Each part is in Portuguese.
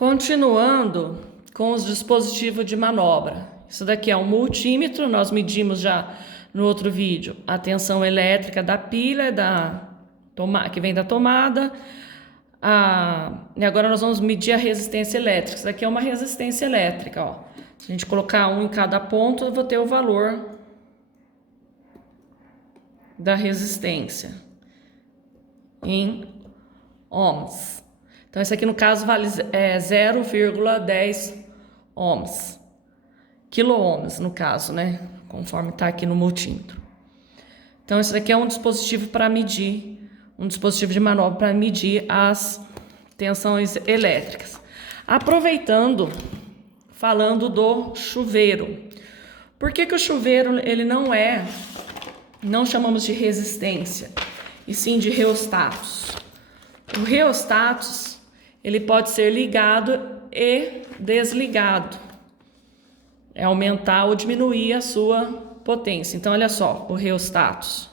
Continuando com os dispositivos de manobra. Isso daqui é um multímetro, nós medimos já no outro vídeo a tensão elétrica da pilha que vem da tomada. E agora nós vamos medir a resistência elétrica. Isso daqui é uma resistência elétrica. Ó. Se a gente colocar um em cada ponto, eu vou ter o valor da resistência em ohms. Então, esse aqui no caso vale 0,10 ohms. Quilo-ohms no caso, né? Conforme está aqui no multímetro. Então, esse daqui é um dispositivo para medir, um dispositivo de manobra para medir as tensões elétricas. Aproveitando, falando do chuveiro. Por que o chuveiro ele não chamamos de resistência, e sim de reostatos? O reostatos ele pode ser ligado e desligado, é aumentar ou diminuir a sua potência. Então, olha só, o reostatos.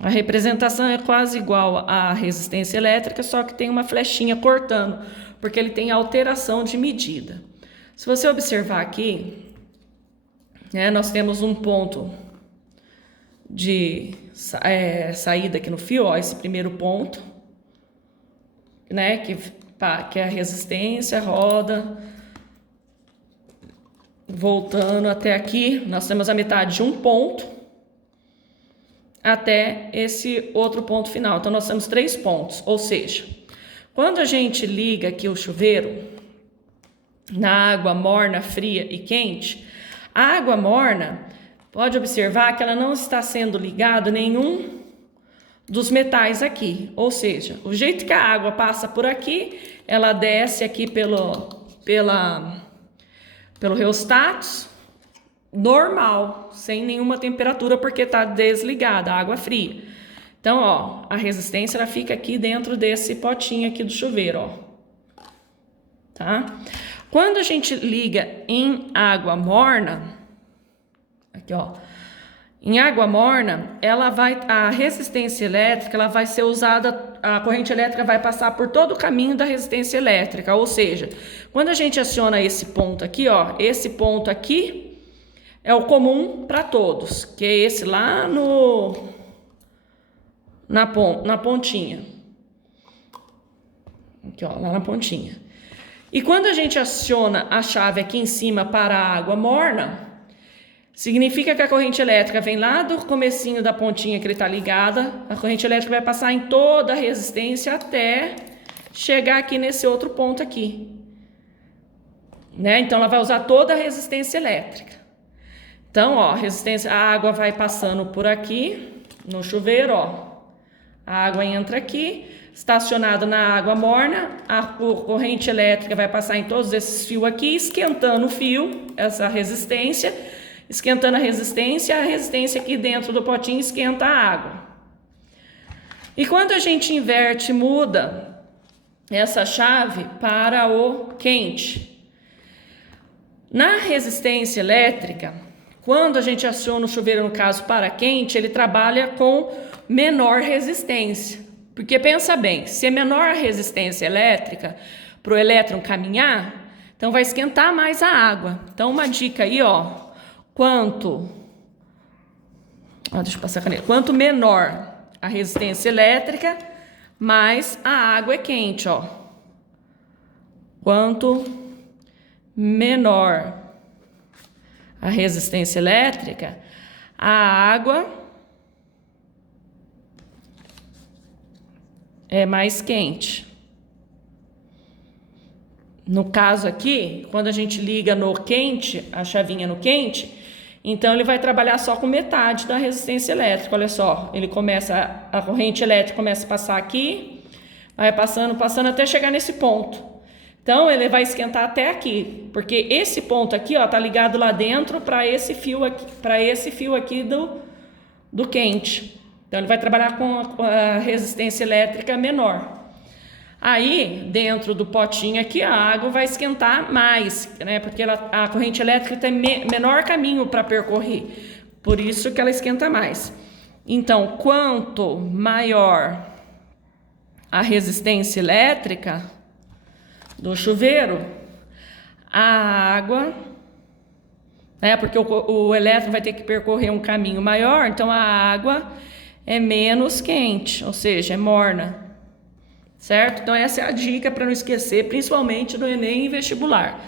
A representação é quase igual à resistência elétrica, só que tem uma flechinha cortando, porque ele tem alteração de medida. Se você observar aqui, né, nós temos um ponto de saída aqui no fio, ó, esse primeiro ponto, né, que é a resistência, roda, voltando até aqui, nós temos a metade de um ponto até esse outro ponto final. Então, nós temos 3 pontos, ou seja, quando a gente liga aqui o chuveiro na água morna, fria e quente, a água morna, pode observar que ela não está sendo ligada nenhum dos metais aqui, ou seja, o jeito que a água passa por aqui, ela desce aqui pelo reostatos, normal, sem nenhuma temperatura, porque está desligada, a água fria. Então, ó, a resistência ela fica aqui dentro desse potinho aqui do chuveiro, ó. Tá? Quando a gente liga em água morna, aqui, ó, em água morna, a resistência elétrica ela vai ser usada, a corrente elétrica vai passar por todo o caminho da resistência elétrica, ou seja, quando a gente aciona esse ponto aqui, ó, esse ponto aqui é o comum para todos, que é esse lá na pontinha. Aqui, ó, lá na pontinha. E quando a gente aciona a chave aqui em cima para a água morna, significa que a corrente elétrica vem lá do comecinho da pontinha que ele está ligada, a corrente elétrica vai passar em toda a resistência até chegar aqui nesse outro ponto aqui. Né? Então, ela vai usar toda a resistência elétrica. Então, ó, a água vai passando por aqui, no chuveiro, ó. A água entra aqui, estacionada na água morna, a corrente elétrica vai passar em todos esses fios aqui, esquentando o fio, essa resistência, esquentando a resistência aqui dentro do potinho esquenta a água. E quando a gente inverte, muda essa chave para o quente. Na resistência elétrica, quando a gente aciona o chuveiro, no caso, para quente, ele trabalha com menor resistência. Porque pensa bem, se é menor a resistência elétrica para o elétron caminhar, então vai esquentar mais a água. Então, uma dica aí, ó. Quanto menor a resistência elétrica, mais a água é quente, ó. Quanto menor a resistência elétrica, a água é mais quente. No caso aqui, quando a gente liga no quente, a chavinha no quente, então ele vai trabalhar só com metade da resistência elétrica. Olha só, a corrente elétrica começa a passar aqui, vai passando até chegar nesse ponto. Então ele vai esquentar até aqui, porque esse ponto aqui, ó, tá ligado lá dentro para esse fio aqui do quente. Então ele vai trabalhar com a resistência elétrica menor. Aí, dentro do potinho aqui, a água vai esquentar mais, né? Porque a corrente elétrica tem menor caminho para percorrer. Por isso que ela esquenta mais. Então, quanto maior a resistência elétrica, do chuveiro, a água, né, porque o elétron vai ter que percorrer um caminho maior, então a água é menos quente, ou seja, é morna. Certo? Então essa é a dica para não esquecer, principalmente no Enem e vestibular.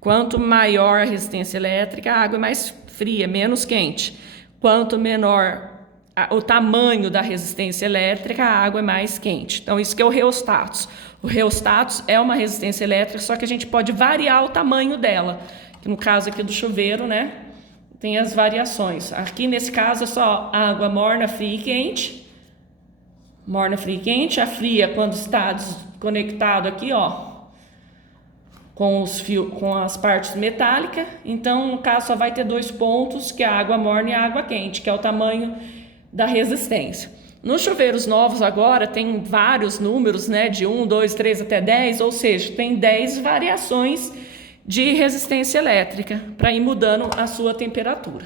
Quanto maior a resistência elétrica, a água é mais fria, menos quente. Quanto menor o tamanho da resistência elétrica, a água é mais quente. Então isso que é o reostatos. O reostatos é uma resistência elétrica, só que a gente pode variar o tamanho dela. Que no caso aqui do chuveiro, né, tem as variações. Aqui nesse caso é só água morna, fria e quente. Morna, fria e quente. A fria quando está desconectado aqui, ó, com os fios, com as partes metálicas. Então, no caso, só vai ter 2 pontos, que é a água morna e a água quente, que é o tamanho da resistência. Nos chuveiros novos agora tem vários números, né, de 1, 2, 3 até 10, ou seja, tem 10 variações de resistência elétrica para ir mudando a sua temperatura.